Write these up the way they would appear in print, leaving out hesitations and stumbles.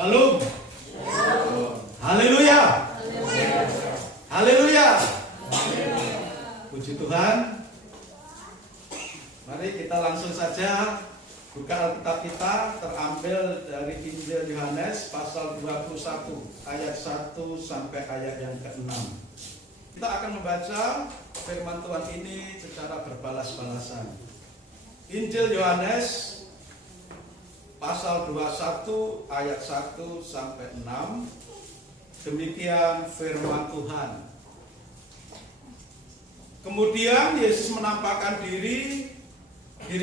Shalom. Haleluya. Haleluya. Puji Tuhan. Mari kita langsung saja buka Alkitab kita, terambil dari Injil Yohanes pasal 21 ayat 1 sampai ayat yang ke-6. Kita akan membaca firman Tuhan ini secara berbalas-balasan. Injil Yohanes pasal 21 ayat 1 sampai 6. Demikian firman Tuhan. Kemudian Yesus menampakkan diri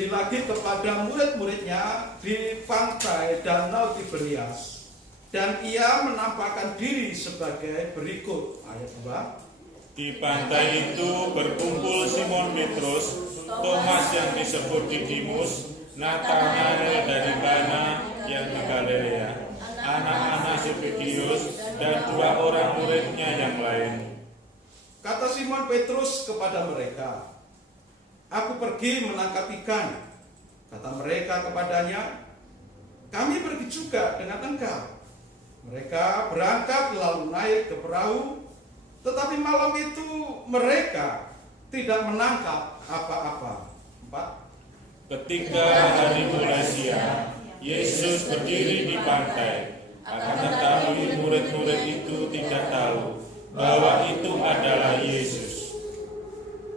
lagi kepada murid-muridnya di pantai Danau Tiberias, dan ia menampakkan diri sebagai berikut. Ayat 2. Di pantai itu berkumpul Simon Petrus, Thomas yang disebut Didimus, Nathanael dari Kana yang di Galilea, anak-anak Zebedius, dan dua orang muridnya yang lain. Kata Simon Petrus kepada mereka, "Aku pergi menangkap ikan." Kata mereka kepadanya, "Kami pergi juga dengan engkau." Mereka berangkat lalu naik ke perahu, tetapi malam itu mereka tidak menangkap apa-apa. 4. Ketika hari mulai siang, Yesus berdiri di pantai. Akan tetapi murid-murid itu tidak tahu bahwa itu adalah Yesus.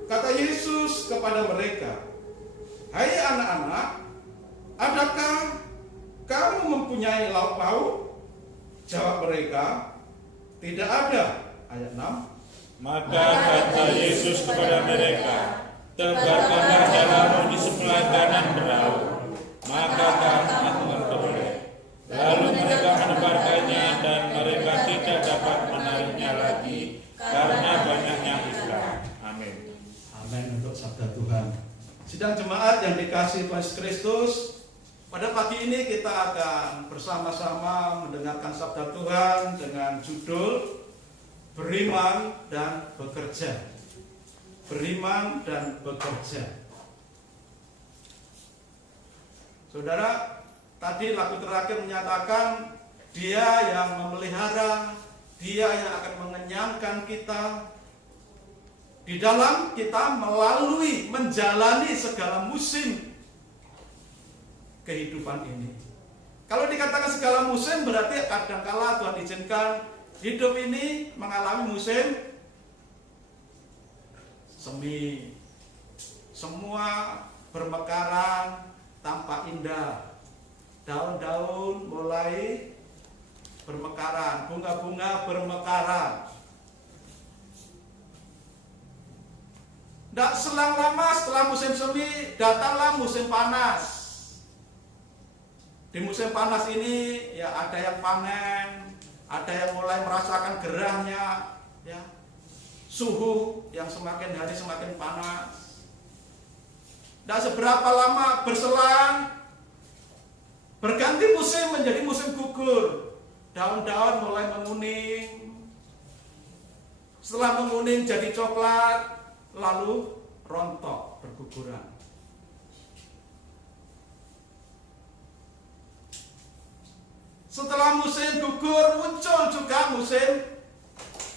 Kata Yesus kepada mereka, "Hai anak-anak, adakah kamu mempunyai lauk pauk?" Jawab mereka, "Tidak ada." Ayat 6. Maka kata Yesus kepada mereka, "Tebarkanlah jalamu di sebelah kanan perahu, maka kamu akan beroleh." Lalu mereka menebarkannya, dan mereka tidak dapat menariknya lagi karena banyaknya ikan. Amin. Amin untuk sabda Tuhan. Sidang jemaat yang dikasihi Tuhan Yesus Kristus, pada pagi ini kita akan bersama-sama mendengarkan sabda Tuhan dengan judul Beriman dan Bekerja. Beriman dan bekerja. Saudara, tadi lagu terakhir menyatakan Dia yang memelihara, Dia yang akan mengenyangkan kita di dalam kita melalui menjalani segala musim kehidupan ini. Kalau dikatakan segala musim, berarti kadangkala Tuhan izinkan hidup ini mengalami musim semi. Semua bermekaran tampak indah. Daun-daun mulai bermekaran, bunga-bunga bermekaran. Tidak selang lama setelah musim semi, datanglah musim panas. Di musim panas ini ya ada yang panen, ada yang mulai merasakan gerahnya, ya, suhu yang semakin hari semakin panas. Dan seberapa lama berselang, berganti musim menjadi musim gugur. Daun-daun mulai menguning. Setelah menguning jadi coklat, lalu rontok berguguran. Setelah musim gugur, muncul juga musim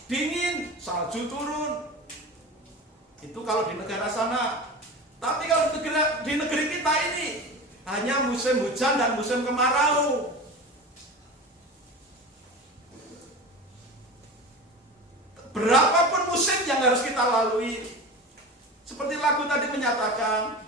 dingin, salju turun. Itu kalau di negara sana. Tapi kalau di negeri kita ini hanya musim hujan dan musim kemarau. Berapapun musim yang harus kita lalui, seperti lagu tadi menyatakan,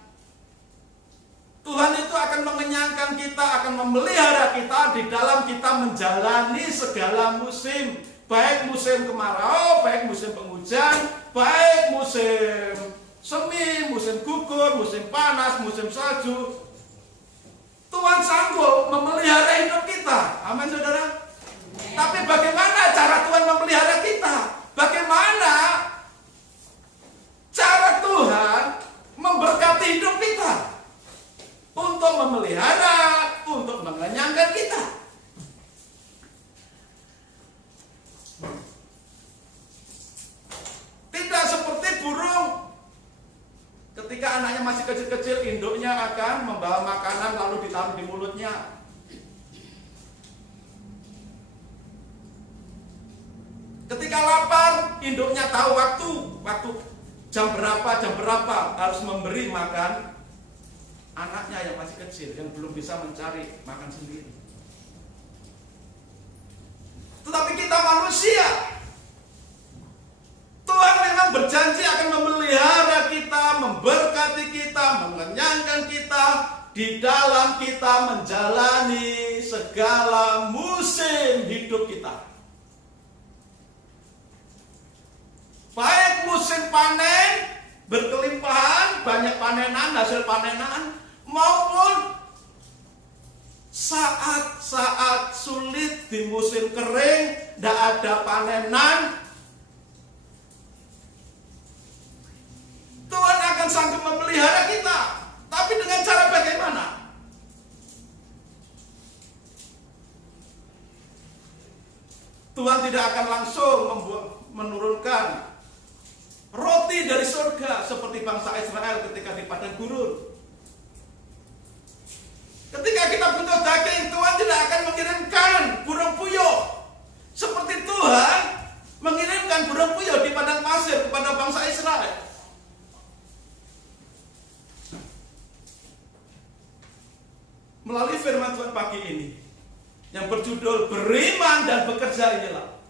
Tuhan itu akan mengenyangkan kita, akan memelihara kita di dalam kita menjalani segala musim. Baik musim kemarau, baik musim penghujan, baik musim semi, musim gugur, musim panas, musim salju. Tuhan sanggup memelihara hidup kita. Amin, saudara. Tapi bagaimana cara Tuhan memelihara kita? Bagaimana cara Tuhan memberkati hidup kita? Untuk memelihara, untuk mengenyangkan kita. Tidak seperti burung. Ketika anaknya masih kecil-kecil, induknya akan membawa makanan lalu ditaruh di mulutnya. Ketika lapar, induknya tahu waktu jam berapa harus memberi makan anaknya yang masih kecil, yang belum bisa mencari makan sendiri. Tetapi kita manusia, Tuhan memang berjanji akan memelihara kita, memberkati kita, mengenyangkan kita, di dalam kita menjalani segala musim hidup kita. Baik musim panen, berkelimpahan, banyak panenan, hasil panenan, maupun saat-saat sulit di musim kering, tidak ada panenan, Tuhan akan sanggup memelihara kita. Tapi dengan cara bagaimana? Tuhan tidak akan langsung menurunkan roti dari surga seperti bangsa Israel ketika di padang gurun. Ketika kita butuh daging, Tuhan tidak akan mengirimkan burung puyuh seperti Tuhan mengirimkan burung puyuh di padang pasir kepada bangsa Israel. Melalui firman Tuhan pagi ini yang berjudul beriman dan bekerja inilah,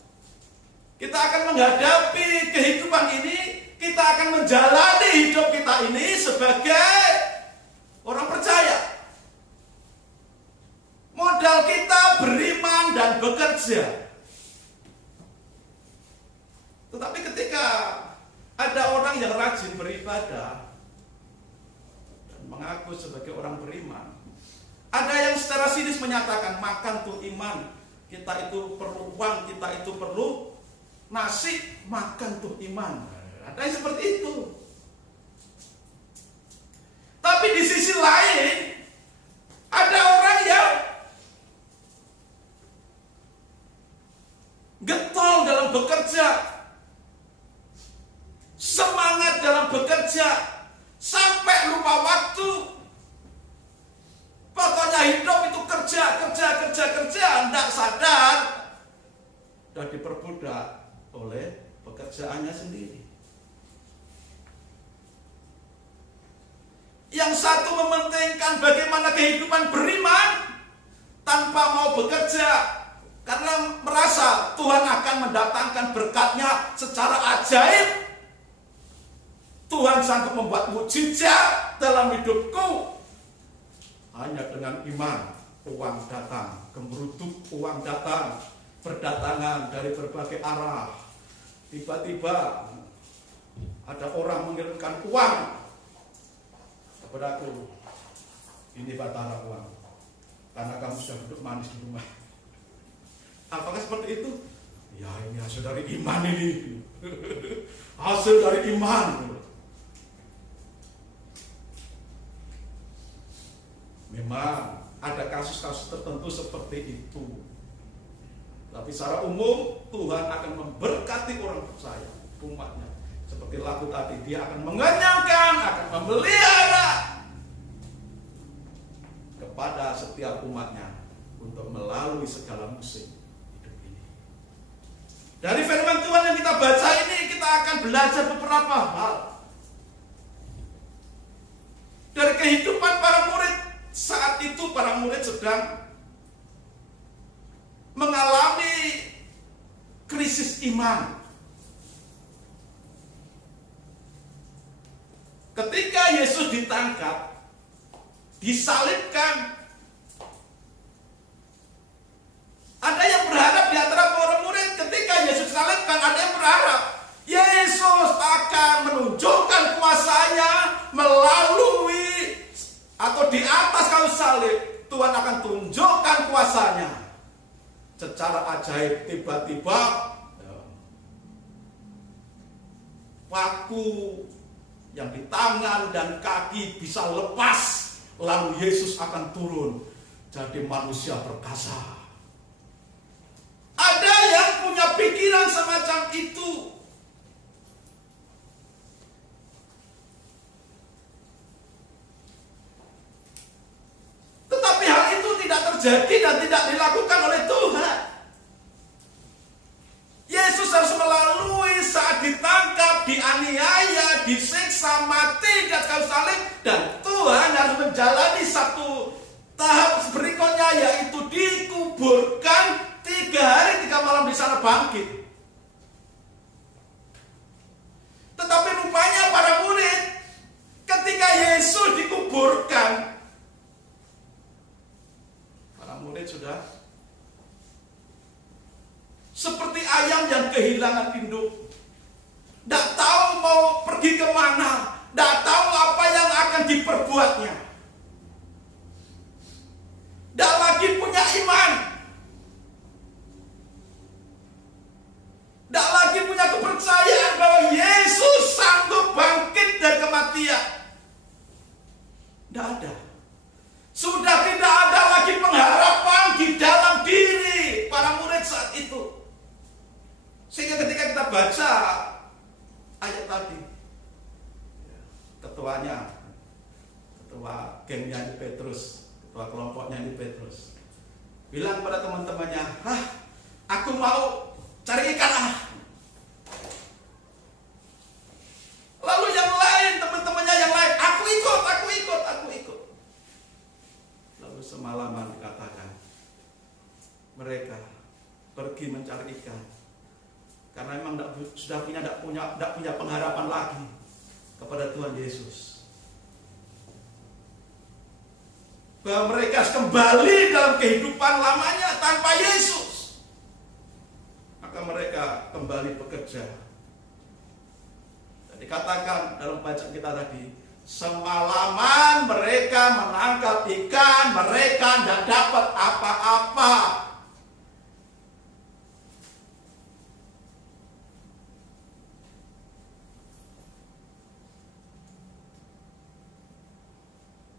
kita akan menghadapi kehidupan ini, kita akan menjalani hidup kita ini sebagai orang percaya. Modal kita beriman dan bekerja. Tetapi ketika ada orang yang rajin beribadah dan mengaku sebagai orang beriman, ada yang secara sinis menyatakan makan tuh iman, kita itu perlu uang, kita itu perlu nasi, makan tuh iman. Ada yang seperti itu. Tapi di sisi lain ada orang yang getol dalam bekerja, semangat dalam bekerja, sampai lupa waktu. Pokoknya hidup itu kerja, tidak sadar dan diperbudak oleh pekerjaannya sendiri. Yang satu mementingkan bagaimana kehidupan beriman tanpa mau bekerja, karena merasa Tuhan akan mendatangkan berkatnya secara ajaib. Tuhan sanggup membuat mukjizat dalam hidupku. Hanya dengan iman, uang datang, gemeruduk uang datang, berdatangan dari berbagai arah. Tiba-tiba ada orang mengirimkan uang kepadaku. Ini batara uang, karena kamu sudah duduk manis di rumah. Apakah seperti itu? Ya, ini hasil dari iman ini. Hasil dari iman. Memang ada kasus-kasus tertentu seperti itu. Tapi secara umum Tuhan akan memberkati orang percaya, umatnya. Seperti lagu tadi, dia akan mengenyangkan, akan memelihara kepada setiap umatnya untuk melalui segala musim hidup ini. Dari firman Tuhan yang kita baca ini, kita akan belajar beberapa hal. Dari kehidupan para murid, saat itu para murid sedang mengalami krisis iman. Ketika Yesus ditangkap, disalibkan, ada yang berharap di antara para murid ketika Yesus disalibkan, ada yang berharap Yesus akan menunjukkan kuasanya melalui atau di atas kayu salib. Tuhan akan tunjukkan kuasanya secara ajaib. Tiba-tiba paku yang di tangan dan kaki bisa lepas, lalu Yesus akan turun jadi manusia perkasa. Ada yang punya pikiran semacam itu. Tetapi hal itu tidak terjadi dan tidak dilakukan oleh Tuhan. Yesus harus di sana bangkit. Tetapi rupanya para murid ketika Yesus dikuburkan, para murid sudah seperti ayam yang kehilangan induk. Tidak tahu mau pergi kemana, tidak tahu apa yang akan diperbuatnya. Tidak lagi punya iman, tidak lagi punya kepercayaan bahwa Yesus sanggup bangkit dari kematian. Tidak ada. Sudah tidak ada lagi pengharapan di dalam diri para murid saat itu. Sehingga ketika kita baca ayat tadi, ketua gengnya di Petrus, ketua kelompoknya di Petrus, bilang pada teman-temannya, aku mau cari ikan . Lalu yang lain, teman-temannya yang lain, aku ikut. Lalu semalaman dikatakan, mereka pergi mencari ikan. Karena memang tidak punya pengharapan lagi kepada Tuhan Yesus. Bahwa mereka kembali dalam kehidupan lamanya tanpa Yesus. Maka mereka kembali bekerja. Dan dikatakan dalam bacaan kita tadi, semalaman mereka menangkap ikan, mereka tidak dapat apa-apa.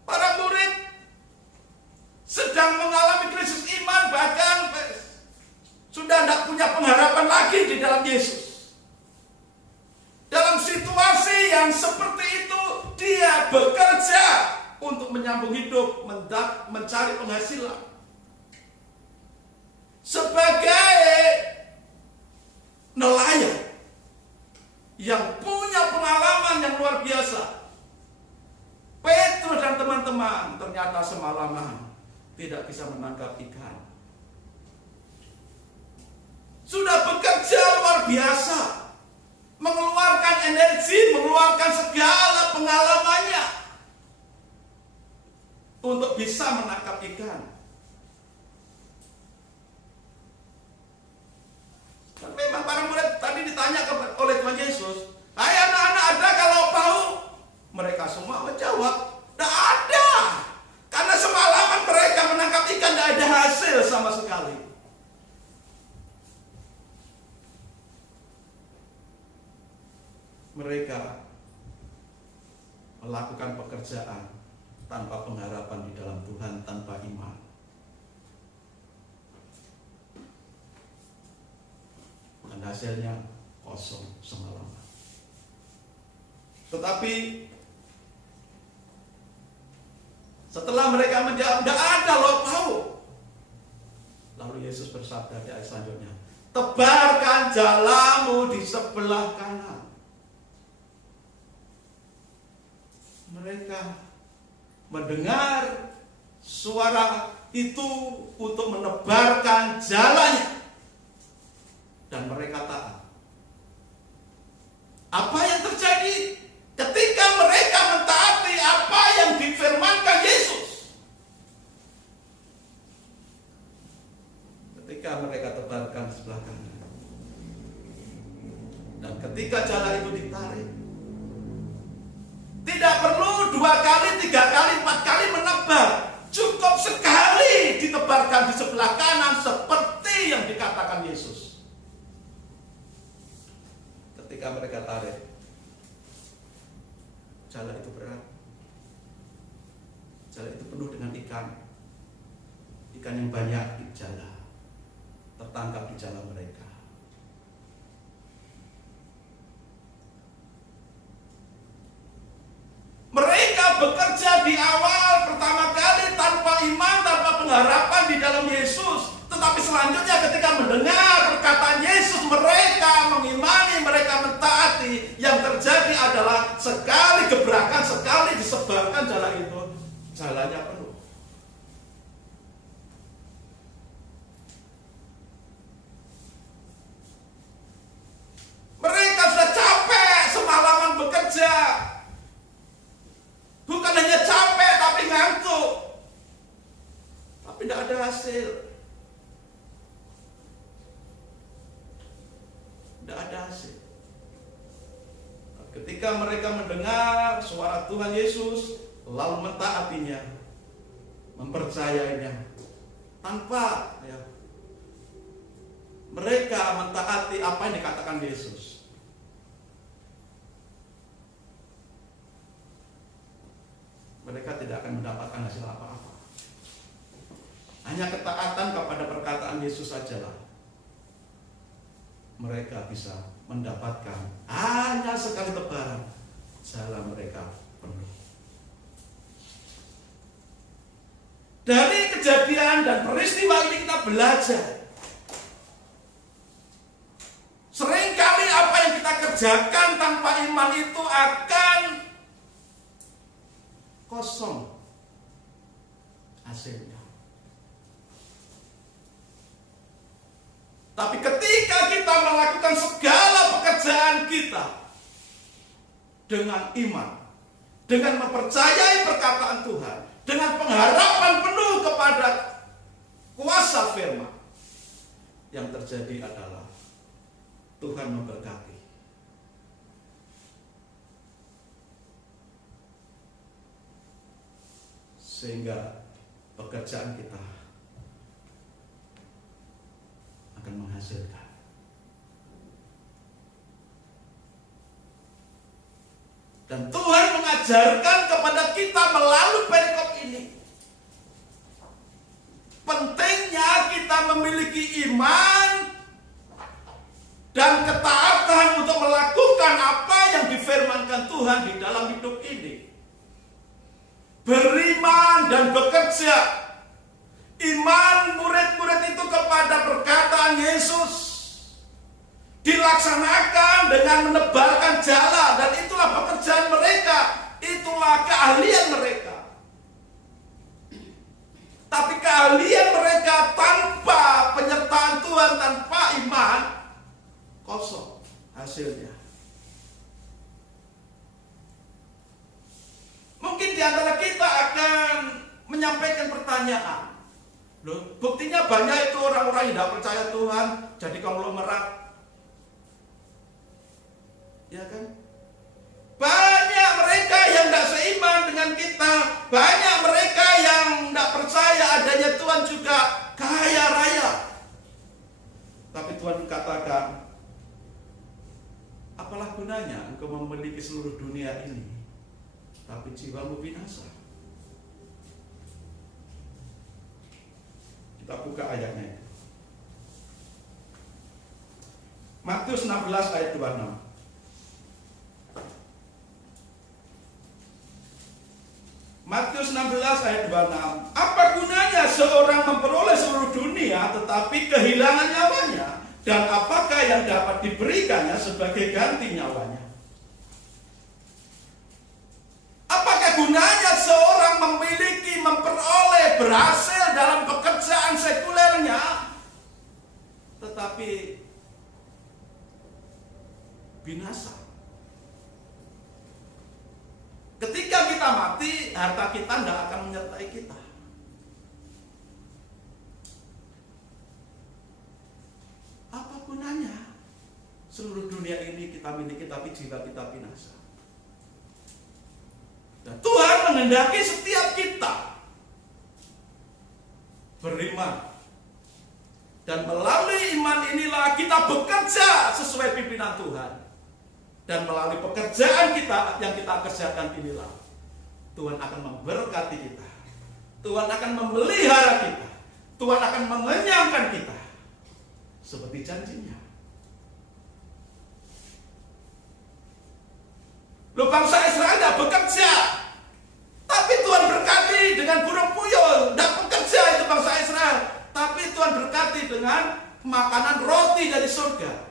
Para murid sedang mengalami krisis iman, bahkan sudah tidak punya pengharapan lagi di dalam Yesus. Dalam situasi yang seperti itu, dia bekerja untuk menyambung hidup, mencari penghasilan. Sebagai nelayan yang punya pengalaman yang luar biasa, Petrus dan teman-teman ternyata semalaman tidak bisa menangkap ikan. Sudah bekerja luar biasa, mengeluarkan energi, mengeluarkan segala pengalamannya untuk bisa menangkap ikan. Dan memang para murid tadi ditanya oleh Tuhan Yesus, "Hai anak-anak, ada kalau bau?" Mereka semua menjawab, "Tidak ada." Karena semalaman mereka menangkap ikan, tidak ada hasil sama sekali. Mereka melakukan pekerjaan tanpa pengharapan di dalam Tuhan, tanpa iman. Dan hasilnya kosong semalaman. Tetapi setelah mereka menjawab, "Tidak ada loh pauk." Lalu Yesus bersabda di ayat selanjutnya, "Tebarkan jalamu di sebelah kanan." Mereka mendengar suara itu untuk menebarkan jalannya, dan mereka taat. Apa yang terjadi ketika mereka mentaati apa yang difirmankan Yesus? Ketika mereka tebarkan sebelah kanan, dan ketika jala itu ditarik, tidak perlu 2 kali, 3 kali, 4 kali menebar. Cukup sekali ditebarkan di sebelah kanan seperti yang dikatakan Yesus. Ketika mereka tarik, jala itu berat. Jala itu penuh dengan ikan. Ikan yang banyak di jala, tertangkap di jala mereka. Mereka bekerja di awal pertama kali tanpa iman, tanpa pengharapan di dalam Yesus. Tetapi selanjutnya ketika mendengar perkataan Yesus, mereka mengimani, mereka mentaati. Yang terjadi adalah sekali gebrakan, sekali disebarkan jala itu, jalanya penuh. Tidak ada hasil. Ketika mereka mendengar suara Tuhan Yesus, lalu mentaatinya, mempercayainya, tanpa mereka mentaati apa yang dikatakan Yesus, mereka tidak akan mendapatkan hasil apa-apa. Hanya ketaatan kepada perkataan Yesus sajalah mereka bisa mendapatkan hanya sekali lebaran, jalan mereka penuh. Dari kejadian dan peristiwa ini kita belajar, seringkali apa yang kita kerjakan tanpa iman itu akan kosong hasilnya. Tapi ketika kita melakukan segala pekerjaan kita dengan iman, dengan mempercayai perkataan Tuhan, dengan pengharapan penuh kepada kuasa firman, yang terjadi adalah Tuhan memberkati. Sehingga pekerjaan kita akan menghasilkan. Dan Tuhan mengajarkan kepada kita melalui perikop ini, pentingnya kita memiliki iman dan ketaatan untuk melakukan apa yang difirmankan Tuhan di dalam hidup ini. Beriman dan bekerja. Iman murid-murid itu kepada perkataan Yesus dilaksanakan dengan menebarkan jala, dan itulah pekerjaan mereka, itulah keahlian mereka. Tapi keahlian mereka tanpa penyertaan Tuhan, tanpa iman, kosong hasilnya. Mungkin di antara kita akan menyampaikan pertanyaan, loh, buktinya banyak itu orang-orang yang tidak percaya Tuhan jadi konglomerat, ya kan? Banyak mereka yang tidak seiman dengan kita, banyak mereka yang tidak percaya adanya Tuhan juga kaya raya. Tapi Tuhan katakan, apalah gunanya engkau memiliki seluruh dunia ini, tapi jiwamu binasa. Kita buka ayatnya. Matius 16 ayat 26. Matius 16 ayat 26. Apa gunanya seorang memperoleh seluruh dunia tetapi kehilangan nyawanya? Dan apakah yang dapat diberikannya sebagai ganti nyawanya? Apakah gunanya seorang memperoleh berhasil dalam pekerjaan sekulernya tetapi binasa? Ketika kita mati, harta kita tidak akan menyertai kita. Apa gunanya seluruh dunia ini kita miliki tapi jiwa kita binasa? Dan Tuhan menghendaki setiap kita beriman, dan melalui iman inilah kita bekerja sesuai pimpinan Tuhan. Dan melalui pekerjaan kita yang kita kerjakan inilah Tuhan akan memberkati kita, Tuhan akan memelihara kita, Tuhan akan mengenyangkan kita seperti janjinya. Loh, bangsa Israel tidak bekerja, tapi Tuhan berkati dengan burung puyul. Tidak bekerja itu bangsa Israel, tapi Tuhan berkati dengan makanan roti dari surga.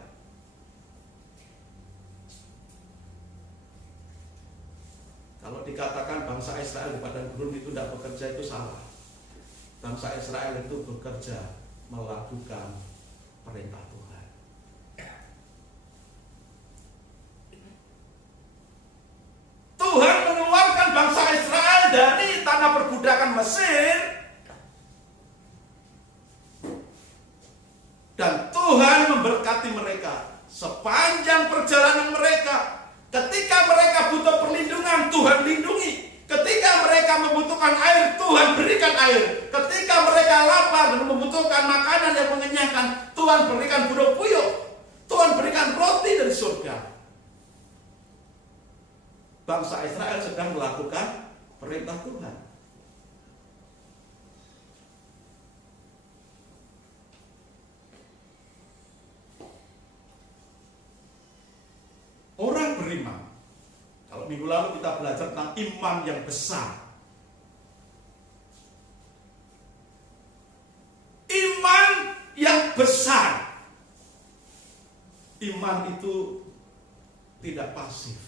Kalau dikatakan bangsa Israel di padang gurun itu tidak bekerja, itu salah. Bangsa Israel itu bekerja melakukan perintah Tuhan. Tuhan mengeluarkan bangsa Israel dari tanah perbudakan Mesir, dan Tuhan memberkati mereka sepanjang perjalanan mereka. Ketika mereka butuh perlindungan, Tuhan lindungi. Ketika mereka membutuhkan air, Tuhan berikan air. Ketika mereka lapar dan membutuhkan makanan yang mengenyangkan, Tuhan berikan budak puyuh. Tuhan berikan roti dari surga. Bangsa Israel sedang melakukan perintah Tuhan. Orang beriman. Kalau minggu lalu kita belajar tentang iman yang besar. Iman yang besar. Iman itu tidak pasif.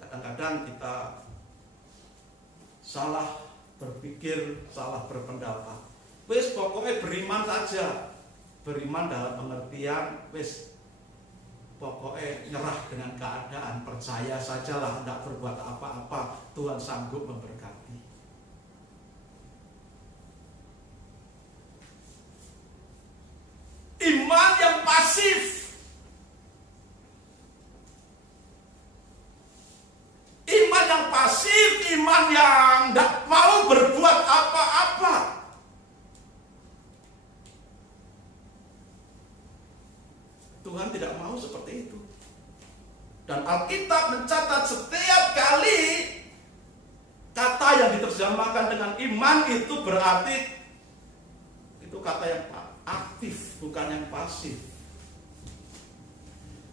Kadang-kadang kita salah berpikir, salah berpendapat. Wis pokoknya beriman saja. Beriman dalam pengertian wis pokoknya nyerah dengan keadaan, percaya sajalah, tidak berbuat apa-apa, Tuhan sanggup memberkati. Iman yang pasif. Iman yang pasif, iman yang tidak mau berbuat apa-apa. Tuhan tidak mau seperti itu. Dan Alkitab mencatat setiap kali kata yang diterjemahkan dengan iman itu berarti itu kata yang aktif, bukan yang pasif.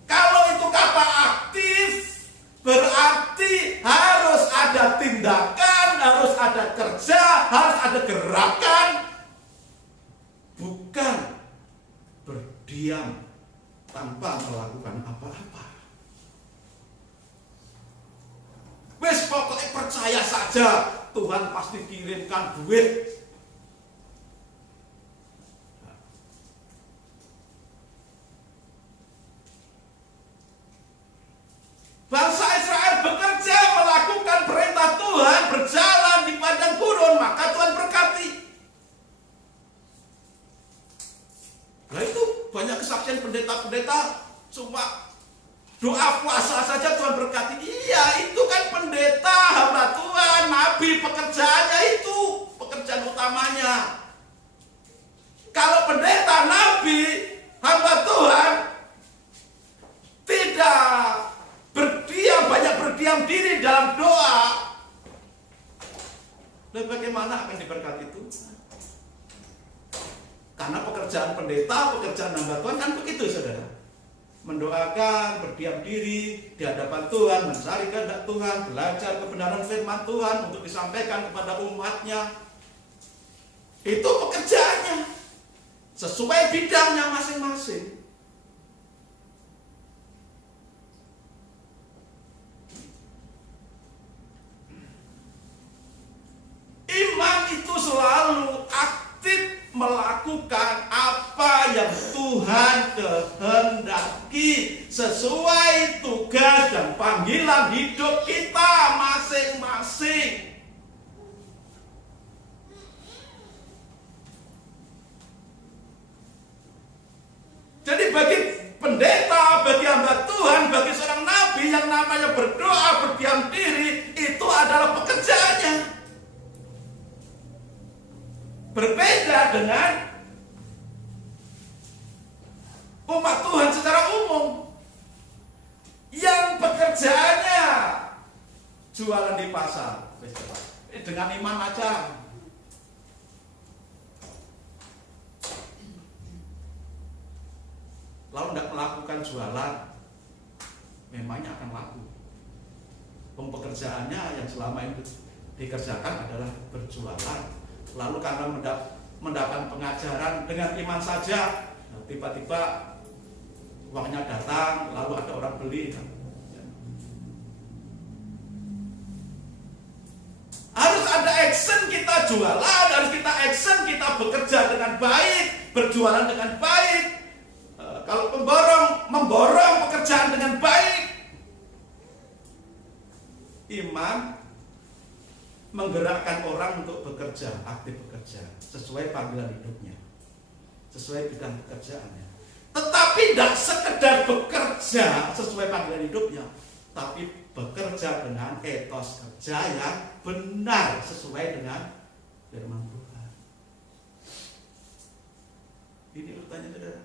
Kalau itu kata aktif, berarti harus ada tindakan, harus ada kerja, harus ada gerakan, bukan berdiam tanpa melakukan apa-apa. Wes pokoknya percaya saja, Tuhan pasti kirimkan duit. Bangsa Israel bekerja melakukan perintah Tuhan, berjalan di padang gurun, maka Tuhan berkati. Nah itu banyak kesaksian pendeta-pendeta cuma doa puasa saja Tuhan berkati. Iya, itu kan pendeta, hamba Tuhan, nabi, pekerjaannya itu, pekerjaan utamanya. Kalau pendeta, nabi, hamba Tuhan tidak banyak berdiam diri dalam doa, dan bagaimana akan diberkati Tuhan? Karena pekerjaan pendeta, pekerjaan hamba Tuhan kan begitu, saudara. Mendoakan, berdiam diri di hadapan Tuhan, mencari kehendak Tuhan, belajar kebenaran firman Tuhan untuk disampaikan kepada umatnya. Itu pekerjaannya, sesuai bidangnya masing-masing. Iman itu selalu aktif melakukan apa yang Tuhan kehendaki sesuai tugas dan panggilan hidup kita masing-masing. Jadi bagi pendeta, bagi hamba Tuhan, bagi seorang nabi yang namanya berdoa, berdiam diri, itu adalah pekerjaannya. Berbeda dengan umat Tuhan secara umum yang pekerjaannya jualan di pasar. Dengan iman aja. Lalu tidak melakukan jualan, memangnya akan laku. Pekerjaannya yang selama ini dikerjakan adalah berjualan. Lalu karena mendapat pengajaran dengan iman saja, tiba-tiba uangnya datang, lalu ada orang beli. Harus ada action kita jualan, harus kita action kita bekerja dengan baik, berjualan dengan baik. Kalau memborong pekerjaan dengan baik. Iman menggerakkan orang untuk bekerja, aktif bekerja, sesuai panggilan hidupnya, sesuai bidang pekerjaannya. Tetap Tetapi tidak sekedar bekerja sesuai panggilan hidupnya, tapi bekerja dengan etos kerja yang benar sesuai dengan firman Tuhan. Ini urutannya, saudara.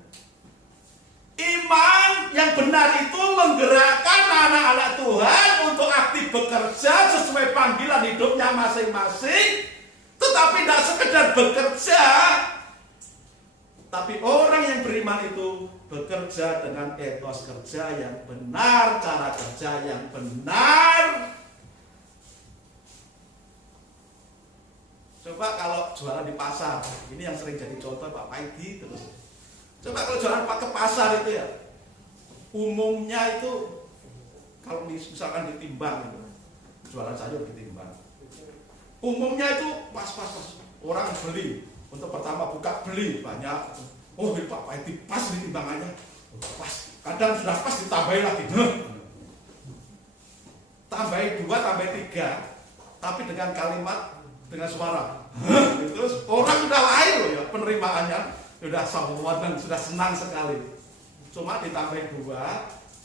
Iman yang benar itu menggerakkan anak-anak Tuhan untuk aktif bekerja sesuai panggilan hidupnya masing-masing. Tetapi tidak sekedar bekerja, tapi orang yang beriman itu bekerja dengan etos kerja yang benar, cara kerja yang benar. Coba kalau jualan di pasar, ini yang sering jadi contoh Pak Paidi terus. Coba kalau jualan ke pasar itu ya, umumnya itu kalau misalkan ditimbang gitu, jualan sayur ditimbang, umumnya itu pas orang beli untuk pertama buka beli banyak, oh ini Pak Paidi pas ditimbangannya, pas, kadang sudah pas ditambahin lagi, tambahin 2, tambahin 3, tapi dengan kalimat, dengan suara, terus orang sudah lain loh ya penerimaannya, sudah sawadan, sudah senang sekali. Cuma ditambahin 2,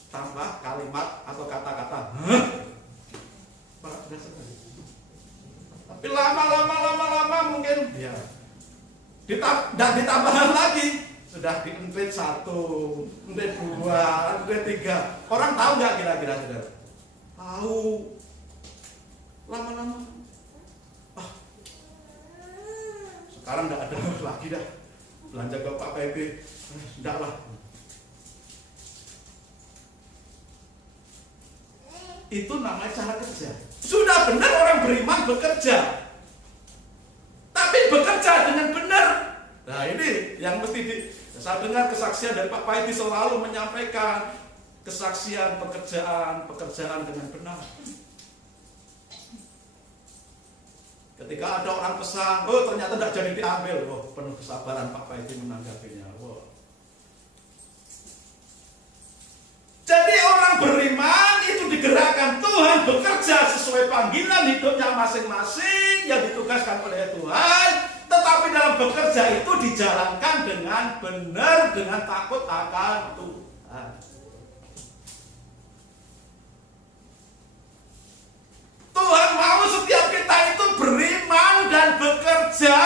tambah kalimat atau kata-kata, orang sudah senang. Tapi lama mungkin ya ditambahkan lagi, sudah dientrit 1, entrit 2, entrit 3. Orang tahu nggak kira-kira, saudara? Tahu. Lama-lama, sekarang nggak ada lagi dah belanja ke Pak PB, enggak lah. Itu namanya cara kerja. Sudah benar orang beriman bekerja, tapi bekerja dengan benar. Nah ini yang mesti saya dengar kesaksian dari Pak Paidi selalu menyampaikan kesaksian pekerjaan dengan benar. Ketika ada orang pesan, oh ternyata tidak jadi diambil, oh penuh kesabaran Pak Paidi menanggapinya. Oh. Jadi orang beriman itu digerakkan Tuhan bekerja sesuai panggilan hidupnya masing-masing yang ditugaskan oleh Tuhan, tetapi dalam bekerja itu dijalankan dengan benar, dengan takut akan Tuhan. Tuhan mau setiap kita itu beriman dan bekerja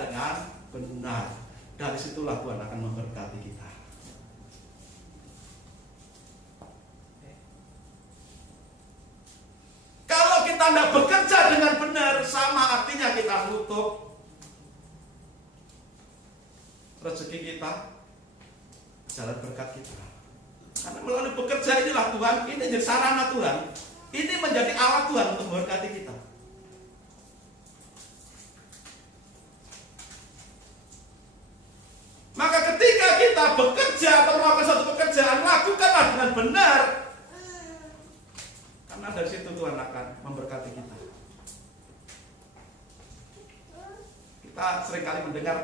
dengan benar. Dari situlah Tuhan akan memberkati kita. Kalau kita tidak bekerja dengan benar, sama artinya kita nutup rezeki kita, jalan berkat kita. Karena melalui bekerja inilah Tuhan, ini jadi sarana Tuhan, ini menjadi alat Tuhan untuk memberkati kita. Maka ketika kita bekerja atau melakukan suatu pekerjaan, lakukanlah dengan benar. Karena dari situ Tuhan akan memberkati kita. Kita seringkali mendengar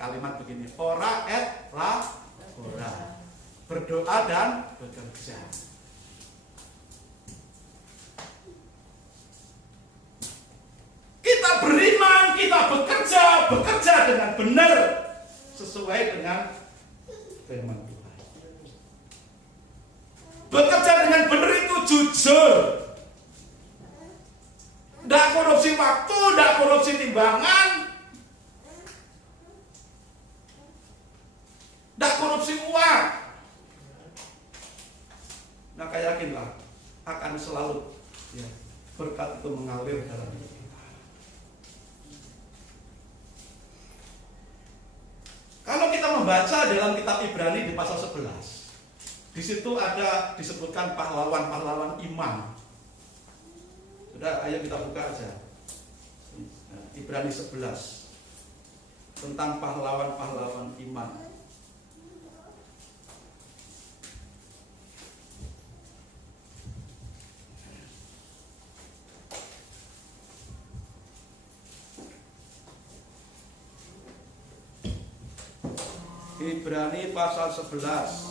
kalimat begini, ora et labora. Berdoa dan bekerja. Kita beriman, kita bekerja dengan benar sesuai dengan firman Tuhan. Bekerja dengan benar itu jujur. Tidak korupsi waktu, tidak korupsi timbangan, tidak korupsi uang. Maka yakinlah akan selalu ya, berkat itu mengalir dalam hidup kita. Kalau kita membaca dalam kitab Ibrani di pasal 11, di situ ada disebutkan pahlawan-pahlawan iman. Sudah, ayo kita buka aja. Ibrani 11 tentang pahlawan-pahlawan iman. Ibrani pasal 11,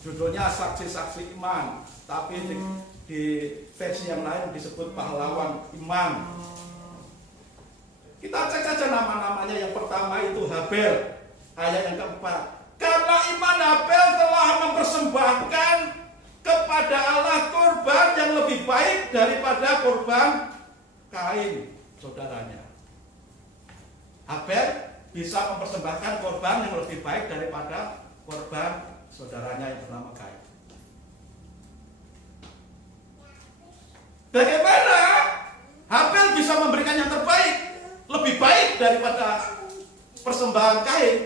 judulnya saksi-saksi iman, tapi di versi yang lain disebut pahlawan iman. Kita Kita cek saja nama-namanya. Yang pertama itu Habel, ayat yang keempat. Karena iman Habel telah mempersembahkan kepada Allah korban yang lebih baik daripada korban Kain, saudaranya. Habel bisa mempersembahkan korban yang lebih baik daripada korban saudaranya yang bernama Kain. Bagaimana Habel bisa memberikan yang terbaik, lebih baik daripada persembahan Kain?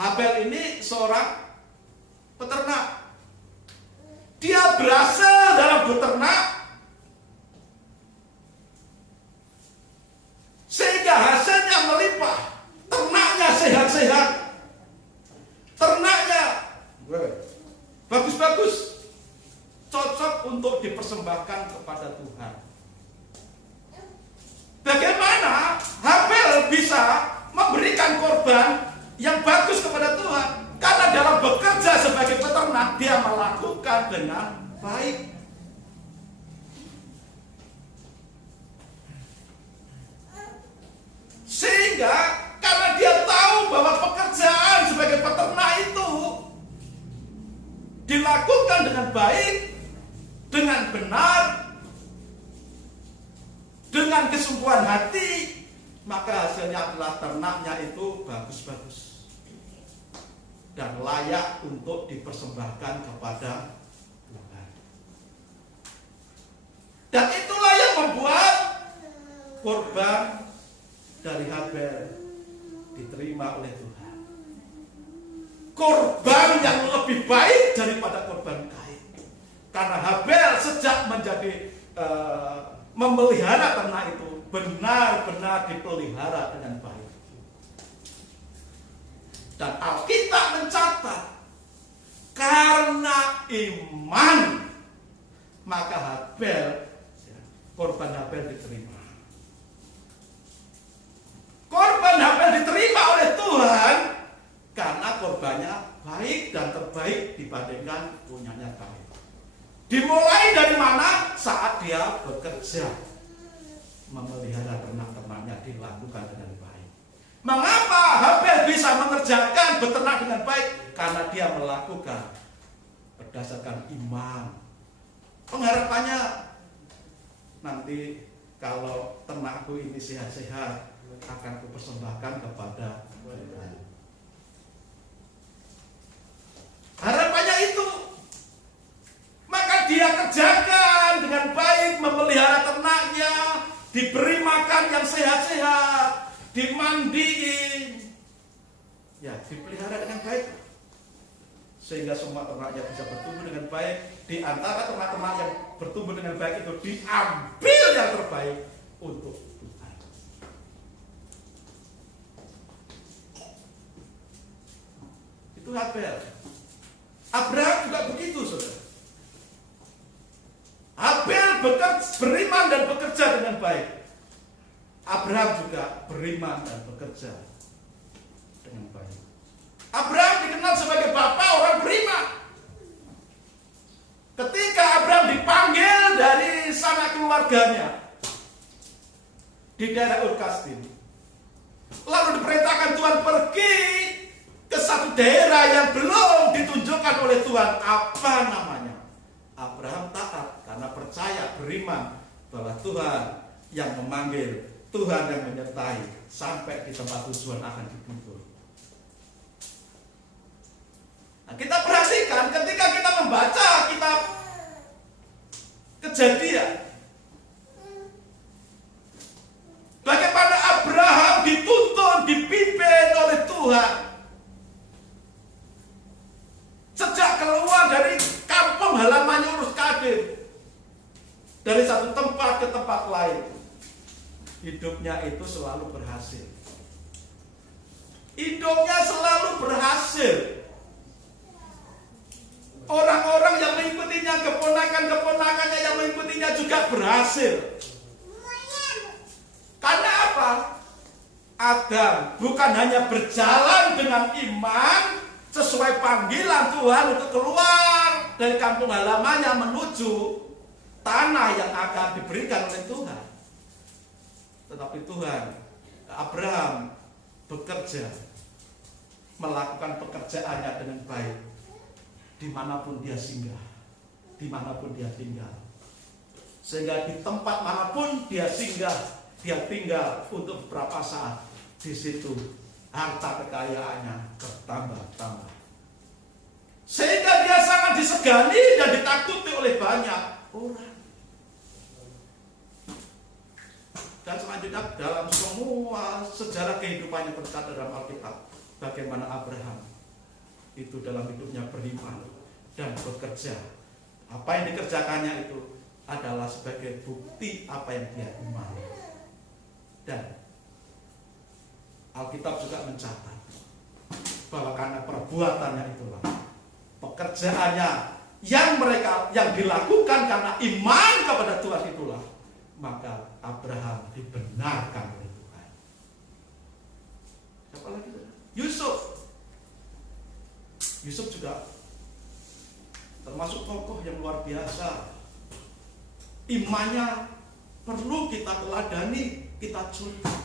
Habel ini seorang peternak. Dia berhasil dalam beternak sehingga hasilnya melimpah. Ternaknya sehat-sehat, ternaknya bagus-bagus, cocok untuk dipersembahkan kepada Tuhan. Bagaimana Habel bisa memberikan korban yang bagus kepada Tuhan? Karena dalam bekerja sebagai peternak dia melakukan dengan baik. Sehingga karena dia tahu bahwa pekerjaan sebagai peternak itu dilakukan dengan baik, dengan benar, dengan kesungguhan hati, maka hasilnya adalah ternaknya itu bagus-bagus dan layak untuk dipersembahkan kepada Tuhan. Dan itulah yang membuat korban dari Habel diterima oleh Tuhan. Korban yang lebih baik daripada korban Kain. Karena Habel sejak menjadi memelihara ternak itu benar-benar dipelihara dengan baik. Dan Alkitab mencatat karena iman maka Habel, korban Habel diterima. Korban Habel diterima oleh Tuhan karena korbannya baik dan terbaik dibandingkan punyanya Kain. Dimulai dari mana? Saat dia bekerja memelihara ternak-ternaknya dilakukan dengan baik. Mengapa Habel bisa mengerjakan beternak dengan baik? Karena dia melakukan berdasarkan iman. Pengharapannya nanti kalau ternakku ini sehat-sehat akan kupersembahkan kepada Tuhan. Harapannya itu. Maka dia kerjakan dengan baik, memelihara ternaknya, diberi makan yang sehat-sehat, dimandiin, ya dipelihara dengan baik, sehingga semua ternaknya bisa bertumbuh dengan baik. Di antara ternak-ternak yang bertumbuh dengan baik itu diambil yang terbaik untuk Tuhan. Itu Habel. Abraham juga begitu, saudara. Habel beriman dan bekerja dengan baik. Abraham juga beriman dan bekerja dengan baik. Abraham dikenal sebagai bapak orang beriman. Ketika Abraham dipanggil dari sana keluarganya di daerah Ur Kasdim, lalu diperintahkan Tuhan pergi ke satu daerah yang belum ditunjukkan oleh Tuhan apa namanya. Abraham taat karena percaya, beriman bahwa Tuhan yang memanggil, Tuhan yang menyertai sampai di tempat tujuan akan dikubur. Nah, kita perhatikan ketika kita membaca kitab Kejadian, bagaimana Abraham dituntun, dipimpin oleh Tuhan sejak keluar dari kampung halamannya Ur Kasdim, dari satu tempat ke tempat lain. Hidupnya itu selalu berhasil. Hidupnya selalu berhasil. Orang-orang yang mengikutinya, keponakan-keponakannya yang mengikutinya juga berhasil. Karena apa? Adam bukan hanya berjalan dengan iman sesuai panggilan Tuhan untuk keluar dari kampung halamannya menuju tanah yang akan diberikan oleh Tuhan. Tetapi Tuhan, Abraham bekerja, melakukan pekerjaannya dengan baik, dimanapun dia singgah, dimanapun dia tinggal. Sehingga di tempat manapun dia singgah, dia tinggal untuk beberapa saat, di situ harta kekayaannya bertambah-tambah. Sehingga dia sangat disegani dan ditakuti oleh banyak orang. Dan selanjutnya dalam semua sejarah kehidupannya tercatat dalam Alkitab, bagaimana Abraham itu dalam hidupnya beriman dan bekerja. Apa yang dikerjakannya itu adalah sebagai bukti apa yang dia imani. Dan Alkitab juga mencatat bahwa karena perbuatannya itulah, pekerjaannya yang dilakukan karena iman kepada Tuhan itulah, maka Abraham dibenarkan oleh Tuhan. Siapa lagi? Yusuf juga termasuk tokoh yang luar biasa. Imannya perlu kita teladani, kita contoh.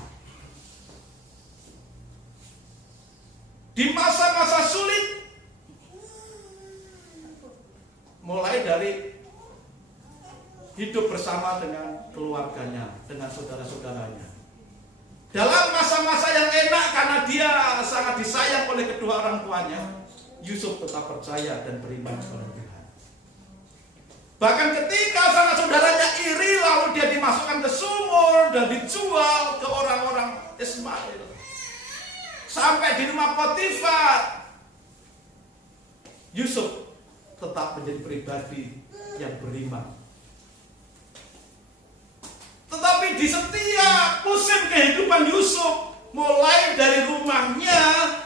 Di masa-masa sulit, mulai dari hidup bersama dengan keluarganya, dengan saudara-saudaranya. Dalam masa-masa yang enak karena dia sangat disayang oleh kedua orang tuanya, Yusuf tetap percaya dan beriman kepada Tuhan. Bahkan ketika sanak saudaranya iri, lalu dia dimasukkan ke sumur dan dijual ke orang-orang Ismail. Sampai di rumah Potifar, Yusuf tetap menjadi pribadi yang beriman. Tetapi di setiap musim kehidupan Yusuf, mulai dari rumahnya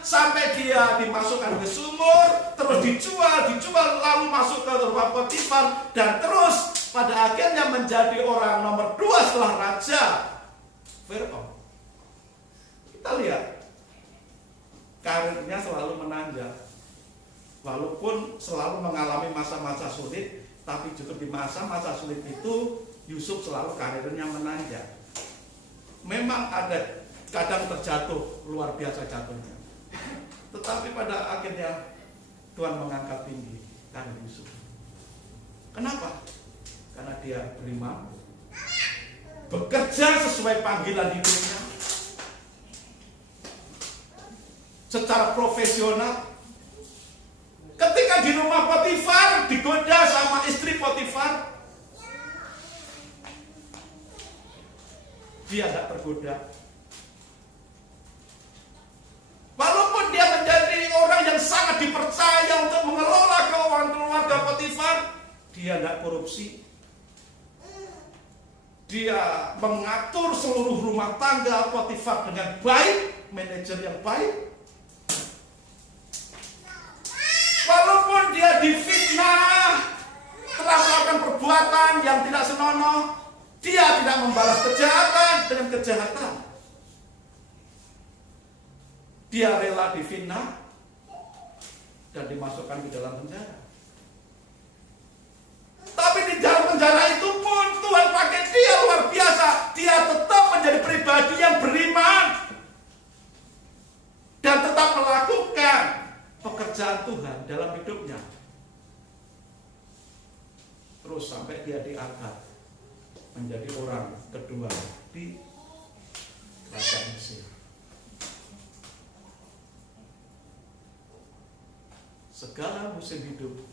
sampai dia dimasukkan ke sumur, terus dijual, lalu masuk ke rumah Potifar, dan terus pada akhirnya menjadi orang nomor 2 setelah Raja Firaun. Kita lihat, karirnya selalu menanjak. Walaupun selalu mengalami masa-masa sulit, tapi justru di masa-masa sulit itu Yusuf selalu karirnya menanjak. Memang ada kadang terjatuh, luar biasa jatuhnya. Tetapi pada akhirnya Tuhan mengangkat tinggi karir Yusuf. Kenapa? Karena dia beriman, bekerja sesuai panggilan hidupnya, secara profesional. Ketika di rumah Potifar digoda sama istri Potifar, dia tidak tergoda. Walaupun dia menjadi orang yang sangat dipercaya untuk mengelola keuangan keluarga Potifar, dia tidak korupsi. Dia mengatur seluruh rumah tangga Potifar dengan baik, manajer yang baik. Walaupun dia difitnah, telah melakukan perbuatan yang tidak senonoh, dia tidak membalas kejahatan dengan kejahatan. Dia rela difitnah dan dimasukkan ke dalam penjara. Tapi di dalam penjara itu pun Tuhan pakai dia luar biasa. Dia tetap menjadi pribadi yang beriman dan tetap melakukan pekerjaan Tuhan dalam hidupnya. Terus sampai dia diangkat menjadi orang kedua di kerajaan Mesir. Segala musim hidup,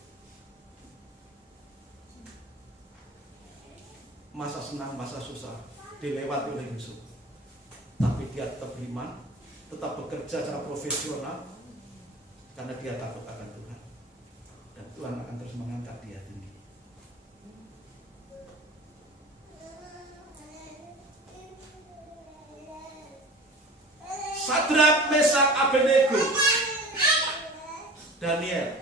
masa senang, masa susah dilewati oleh Yusuf. Tapi dia tetap beriman, tetap bekerja secara profesional, karena dia takut akan Tuhan. Dan Tuhan akan terus mengangkat dia tinggi. Sadrak, Mesak, Abednego, Daniel,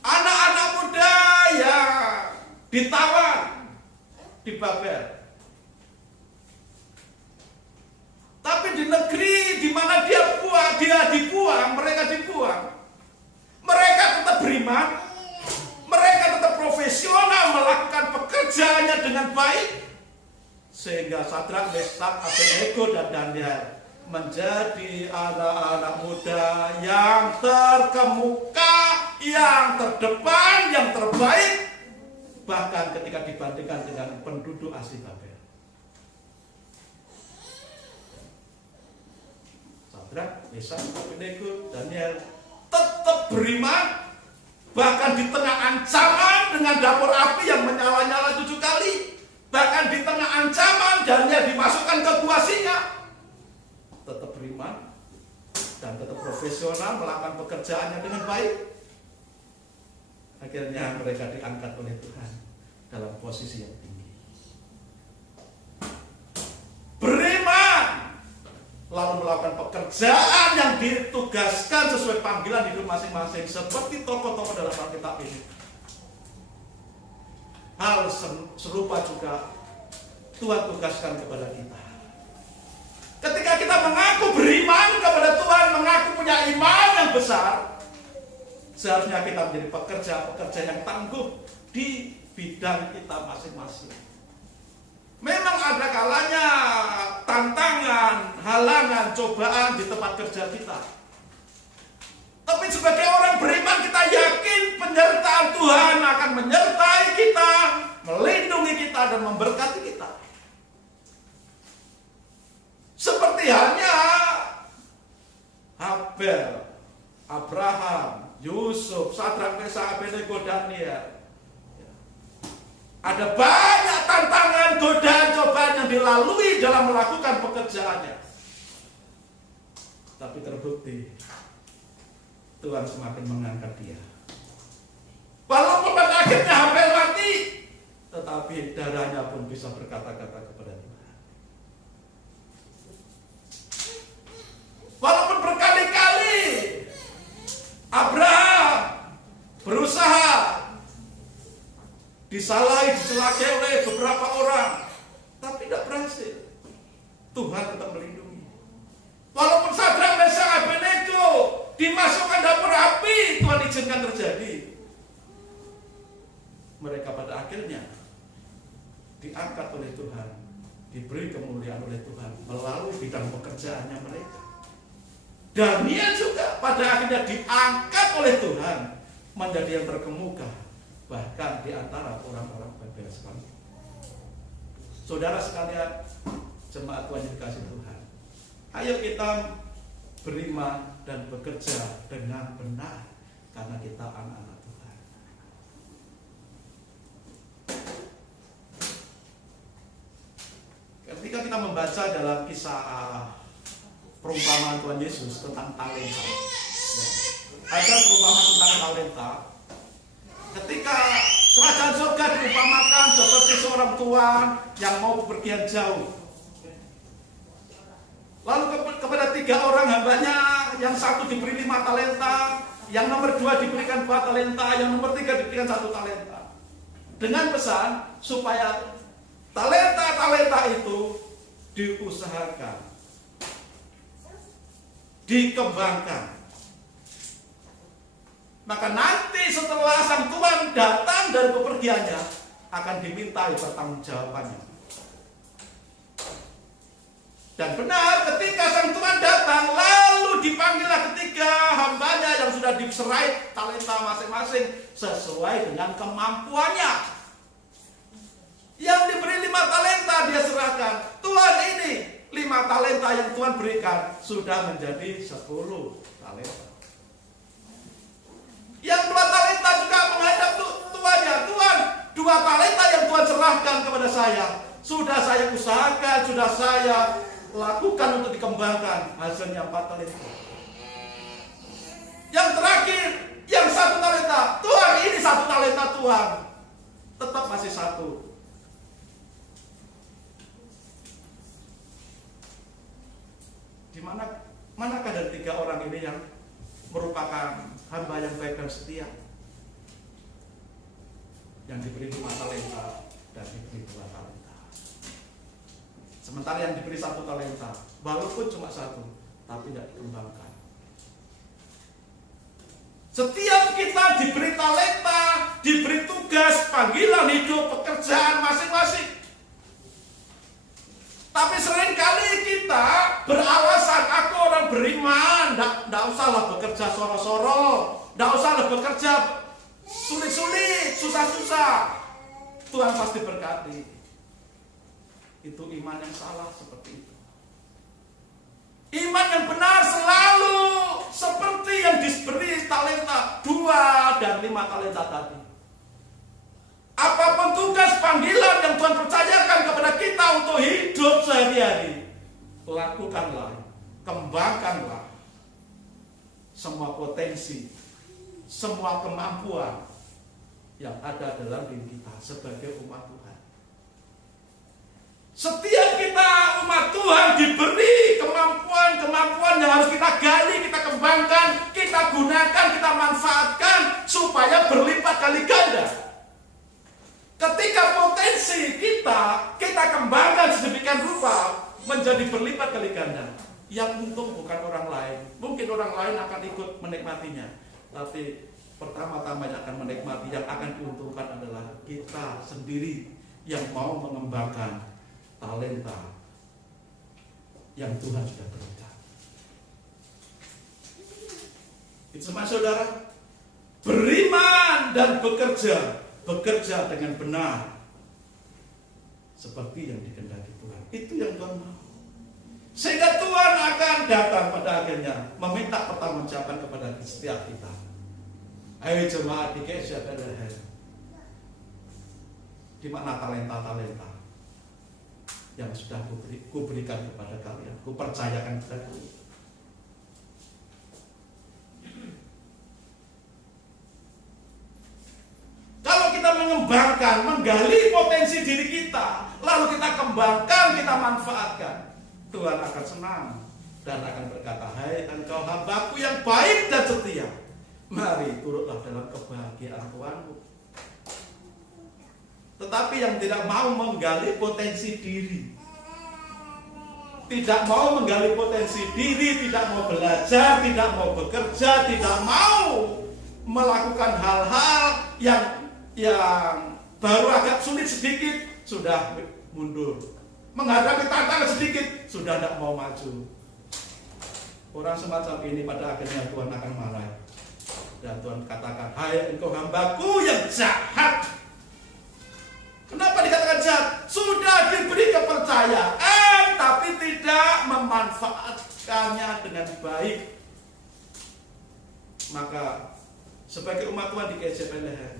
anak-anak muda yang ditawan di Babel. Tapi di negeri di mana dia dibuang, mereka dibuang. Mereka tetap beriman, mereka tetap profesional melakukan pekerjaannya dengan baik, Sehingga Sadrak, Meshak, Abednego dan Daniel menjadi anak-anak muda yang terkemuka, yang terdepan, yang terbaik, bahkan ketika dibandingkan dengan penduduk asli Babel. Sadrak, Meshak, Abednego, Daniel tetap beriman, bahkan di tengah ancaman dengan dapur api yang menyala-nyala 7 kali, bahkan di tengah ancaman Daniel dimasukkan ke gua singa, tetap beriman dan tetap profesional melakukan pekerjaannya dengan baik. Akhirnya mereka diangkat oleh Tuhan dalam posisi yang tinggi. Beriman lalu melakukan pekerjaan yang ditugaskan sesuai panggilan hidup masing-masing, seperti tokoh-tokoh dalam Alkitab ini. Hal serupa juga Tuhan tugaskan kepada kita. Ketika kita mengaku beriman kepada Tuhan, mengaku punya iman yang besar, seharusnya kita menjadi pekerja-pekerja yang tangguh di bidang kita masing-masing. Memang ada kalanya tantangan, halangan, cobaan di tempat kerja kita. Tapi sebagai orang beriman kita yakin penyertaan Tuhan akan menyertai kita, melindungi kita dan memberkati kita. Seperti halnya Habel, Abraham, Yusuf, Sadrak, Meshak, Abednego, Daniel. Ada banyak tantangan, godaan, cobaan yang dilalui dalam melakukan pekerjaannya. Tapi terbukti Tuhan semakin mengangkat dia. Walaupun pada akhirnya Habel mati, tetapi darahnya pun bisa berkata-kata kepada Tuhan. Walaupun berkali-kali Abraham berusaha disalahi, dicelakai oleh beberapa orang, tapi tidak berhasil. Tuhan tetap melindungi. Walaupun Sadrak, Meshak, Abednego dimasukkan dapur api, Tuhan izinkan terjadi. Mereka pada akhirnya diangkat oleh Tuhan, diberi kemuliaan oleh Tuhan melalui bidang pekerjaannya mereka. Daniel juga pada akhirnya diangkat oleh Tuhan menjadi yang terkemuka, bahkan di antara orang-orang Babel sekalipun. Saudara sekalian, jemaat Tuhan yang dikasihi Tuhan, ayo kita beriman dan bekerja dengan benar karena kita anak-anak Tuhan. Ketika kita membaca dalam kisah perumpamaan Tuhan Yesus tentang talenta, ada perumpamaan tentang talenta. Ketika kerajaan surga diumpamakan seperti seorang tuan yang mau bepergian jauh, lalu kepada 3 orang hambanya, yang satu diberi 5 talenta, yang nomor 2 diberikan 2 talenta, yang nomor 3 diberikan 1 talenta, dengan pesan supaya talenta-talenta itu diusahakan, dikembangkan. Maka nanti setelah sang tuan datang dari bepergiannya, akan dimintai pertanggungjawabannya. Dan benar, ketika sang tuan datang, lalu dipanggillah ketiga hambanya yang sudah diserai talenta masing-masing sesuai dengan kemampuannya. Yang diberi 5 talenta dia serahkan. Tuhan, ini 5 talenta yang Tuhan berikan sudah menjadi 10 talenta. Yang 2 talenta juga menghadap tuannya. Tuhan, 2 talenta yang Tuhan serahkan kepada saya, sudah saya usahakan, sudah saya lakukan untuk dikembangkan, hasilnya 4 talenta. Yang terakhir, yang 1 talenta, Tuhan, ini 1 talenta Tuhan, tetap masih 1. Di manakah dari 3 orang ini yang merupakan hamba yang baik dan setia, yang diberi 5 talenta dan diberi 2 talenta? Sementara yang diberi 1 talenta, walaupun cuma 1, tapi tidak dikembangkan. Setiap kita diberi talenta, diberi tugas, panggilan hidup, pekerjaan masing-masing. usahlah bekerja soro-soro, tidak usahlah bekerja sulit-sulit, susah-susah. Tuhan pasti berkati. Itu iman yang salah seperti itu. Iman yang benar selalu seperti yang diberi talenta 2 dan 5 talenta tadi. Apapun tugas panggilan yang Tuhan percayakan kepada kita untuk hidup sehari-hari, lakukanlah, kembangkanlah semua potensi, semua kemampuan yang ada dalam diri kita sebagai umat Tuhan. Setiap kita umat Tuhan diberi kemampuan yang harus kita gali, kita kembangkan, kita gunakan, kita manfaatkan supaya berlipat kali ganda. Ketika potensi kita kembangkan sedemikian rupa menjadi berlipat kali ganda. Yang untung bukan orang lain. Mungkin orang lain akan ikut menikmatinya, tapi pertama-tama yang akan menikmati, yang akan diuntungkan adalah kita sendiri yang mau mengembangkan talenta yang Tuhan sudah berikan. Itu sama saudara, beriman dan bekerja dengan benar seperti yang dikehendaki Tuhan. Itu yang Tuhan mau. Sehingga Tuhan akan datang pada akhirnya meminta pertanggungjawaban kepada setiap kita. Ayo jemaat di GSI Bethlehem, di mana talenta-talenta yang sudah kuberikan kepada kalian, kupercayakan kepada kalian. Kalau kita mengembangkan, menggali potensi diri kita, lalu kita kembangkan, kita manfaatkan, Tuhan akan senang dan akan berkata, hai engkau hambaku yang baik dan setia, mari turutlah dalam kebahagiaan Tuhanmu. Tetapi yang tidak mau menggali potensi diri, tidak mau menggali potensi diri, tidak mau belajar, tidak mau bekerja, tidak mau melakukan hal-hal yang baru agak sulit sedikit, sudah mundur. Menghadapi tantangan sedikit, sudah tidak mau maju. Orang semacam ini pada akhirnya Tuhan akan marah. Dan Tuhan katakan, hai engkau hambaku yang jahat. Kenapa dikatakan jahat? Sudah diberi kepercayaan, tapi tidak memanfaatkannya dengan baik. Maka sebagai umat Tuhan di GSI Bethlehem,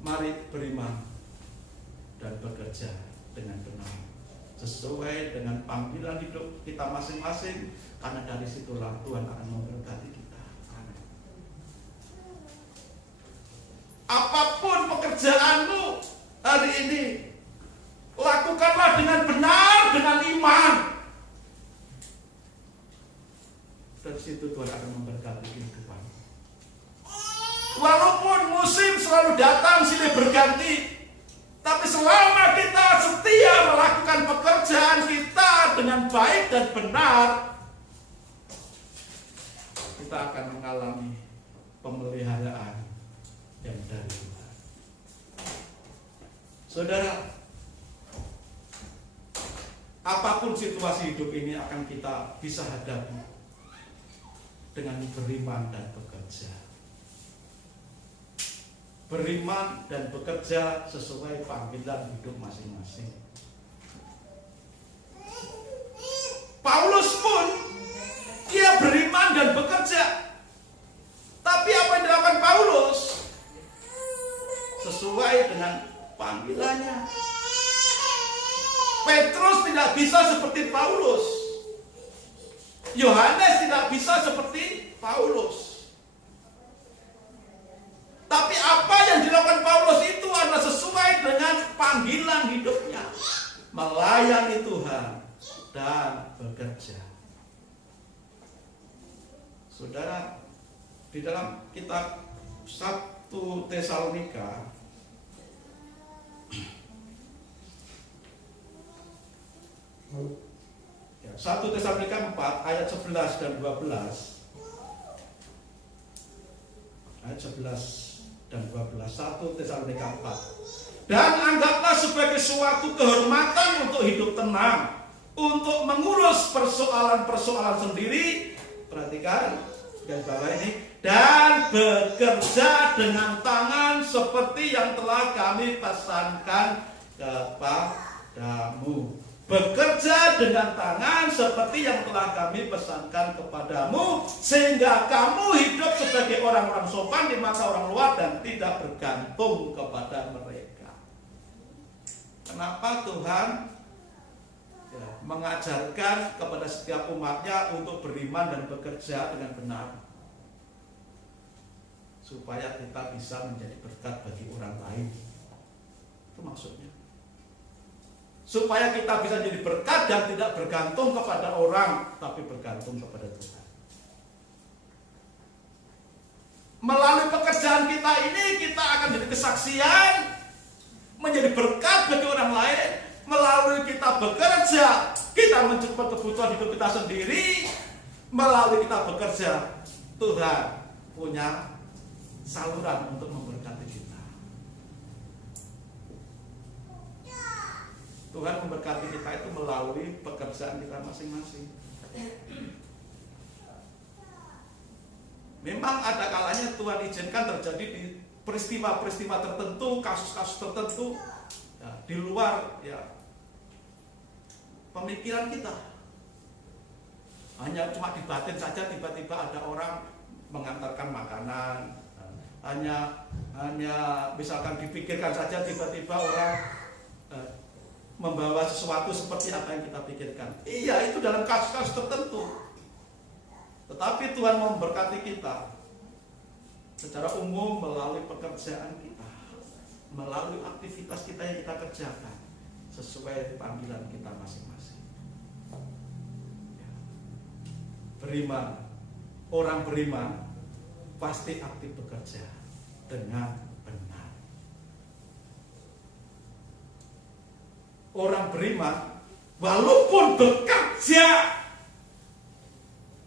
mari beriman dan bekerja dengan benar sesuai dengan panggilan hidup kita masing-masing, karena dari situlah Tuhan akan memberkati kita. Amin. Apapun pekerjaanmu hari ini, lakukanlah dengan benar, dengan iman. Dari situ Tuhan akan memberkati kehidupan. Walaupun musim selalu datang silih berganti, tapi selama kita setia melakukan pekerjaan kita dengan baik dan benar, kita akan mengalami pemeliharaan yang dari Tuhan. Saudara, apapun situasi hidup ini akan kita bisa hadapi dengan beriman dan bekerja. Beriman dan bekerja sesuai panggilan hidup masing-masing. Paulus pun dia beriman dan bekerja. Tapi apa yang dilakukan Paulus sesuai dengan panggilannya. Petrus tidak bisa seperti Paulus. Yohanes tidak bisa seperti Paulus. Tapi apa yang dilakukan Paulus itu adalah sesuai dengan panggilan hidupnya, melayani Tuhan dan bekerja. Saudara, di dalam kitab 1 Tesalonika ya, 1 Tesalonika 4 ayat 11 dan 12. Ayat 11 dan 12, 1 Tesalonika 4. Dan anggaplah sebagai suatu kehormatan untuk hidup tenang, untuk mengurus persoalan-persoalan sendiri. Perhatikan, garis bawah ini, dan bekerja dengan tangan seperti yang telah kami pesankan kepadamu. Bekerja dengan tangan seperti yang telah kami pesankan kepadamu, sehingga kamu hidup sebagai orang-orang sopan di mata orang luar dan tidak bergantung kepada mereka. Kenapa Tuhan mengajarkan kepada setiap umatnya untuk beriman dan bekerja dengan benar? Supaya kita bisa menjadi berkat bagi orang lain. Itu maksudnya. Supaya kita bisa jadi berkat dan tidak bergantung kepada orang, tapi bergantung kepada Tuhan. Melalui pekerjaan kita ini, kita akan jadi kesaksian, menjadi berkat bagi orang lain. Melalui kita bekerja, kita mencukupi kebutuhan hidup kita sendiri. Melalui kita bekerja, Tuhan punya saluran untuk memberkati kita. Tuhan memberkati kita itu melalui pekerjaan kita masing-masing. Memang ada kalanya Tuhan izinkan terjadi di peristiwa-peristiwa tertentu, kasus-kasus tertentu ya, di luar ya pemikiran kita. Hanya cuma di batin saja, tiba-tiba ada orang mengantarkan makanan. Hanya misalkan dipikirkan saja, tiba-tiba orang membawa sesuatu seperti apa yang kita pikirkan. Iya, itu dalam kasus-kasus tertentu. Tetapi Tuhan memberkati kita secara umum melalui pekerjaan kita, melalui aktivitas kita yang kita kerjakan sesuai panggilan kita masing-masing. Beriman, orang beriman pasti aktif bekerja dengan benar. Orang beriman walaupun bekerja,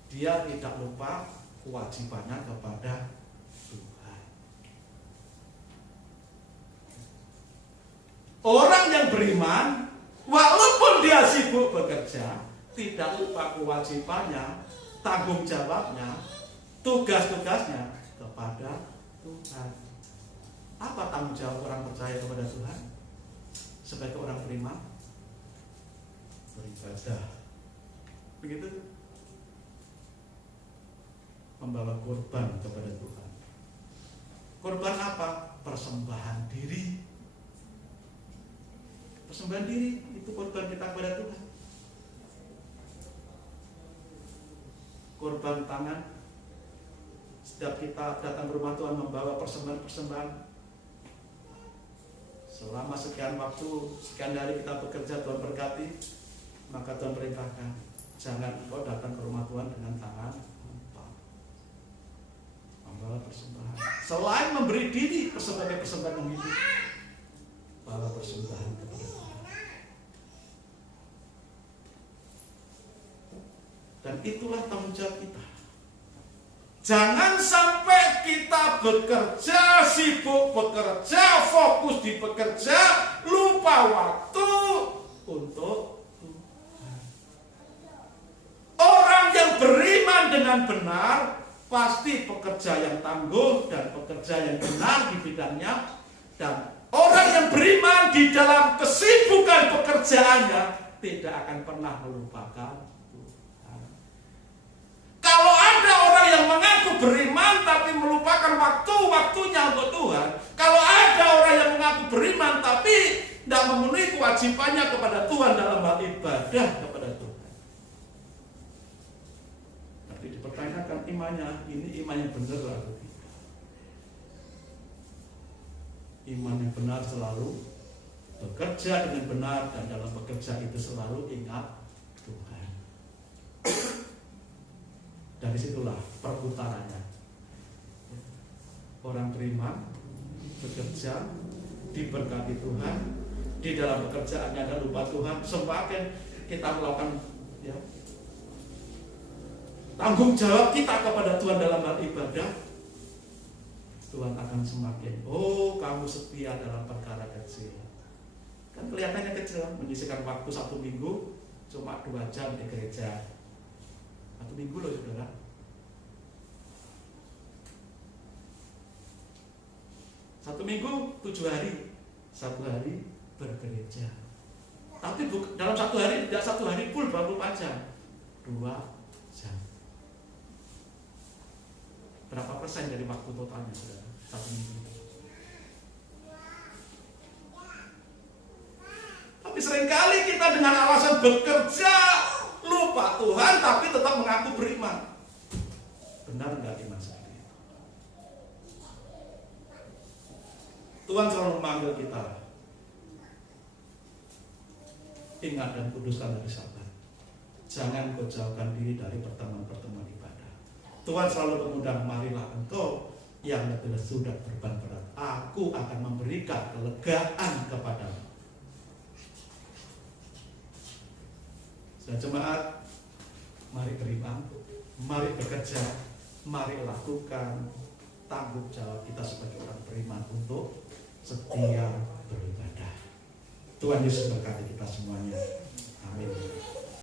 dia tidak lupa kewajibannya kepada Tuhan. Orang yang beriman walaupun dia sibuk bekerja, tidak lupa kewajibannya, tanggung jawabnya, tugas-tugasnya kepada Tuhan. Apa tanggung jawab orang percaya kepada Tuhan? Sebagai orang beriman, beribadah. Begitu. Membawa korban kepada Tuhan. Korban apa? Persembahan diri. Persembahan diri itu korban kita kepada Tuhan. Korban tangan. Setiap kita datang ke rumah Tuhan membawa persembahan-persembahan. Selama sekian waktu, sekian hari kita bekerja, Tuhan berkati, maka Tuhan perintahkan, jangan kau datang ke rumah Tuhan dengan tangan hampa. Membawa persembahan. Selain memberi diri sebagai persembahan yang hidup, bawa persembahan kepada Tuhan. Dan itulah tanggung jawab kita. Jangan sampai kita bekerja, sibuk bekerja, fokus di bekerja, lupa waktu untuk Tuhan. Orang yang beriman dengan benar pasti pekerja yang tangguh dan pekerja yang benar di bidangnya. Dan orang yang beriman di dalam kesibukan pekerjaannya tidak akan pernah melupakan. Kalau ada orang yang mengaku beriman tapi melupakan waktunya untuk Tuhan, kalau ada orang yang mengaku beriman tapi tidak memenuhi kewajibannya kepada Tuhan dalam hal ibadah kepada Tuhan, tapi dipertanyakan imannya, ini iman yang benar atau tidak? Iman yang benar selalu bekerja dengan benar, dan dalam bekerja itu selalu ingat Tuhan. Dari situlah perputarannya. Orang beriman bekerja, diberkati Tuhan, di dalam pekerjaannya ada lupa Tuhan. Semakin kita melakukan ya, tanggung jawab kita kepada Tuhan dalam hal ibadah, Tuhan akan semakin, oh kamu setia dalam perkara kecil. Kan kelihatannya kecil, menyisihkan waktu 1 minggu cuma 2 jam di gereja. 1 minggu loh saudara. 1 minggu 7 hari, 1 hari bergereja. Tapi dalam 1 hari tidak 1 hari full 24 jam, 2 jam. Berapa persen dari waktu totalnya saudara? 1 minggu. Tapi seringkali kita dengan alasan bekerja lupa Tuhan, tapi tetap mengaku beriman. Benar enggak iman seperti itu? Tuhan selalu memanggil kita. Ingat dan kuduskan hari Sabat. Jangan kau jauhkan diri dari pertemuan-pertemuan ibadah. Tuhan selalu mengundang, marilah engkau yang letih lesu dan beban berat, aku akan memberikan kelegaan kepadamu. Sudah jemaat, mari beriman, mari bekerja, mari lakukan tanggung jawab kita sebagai orang beriman untuk setia beribadah. Tuhan Yesus berkati kita semuanya. Amin.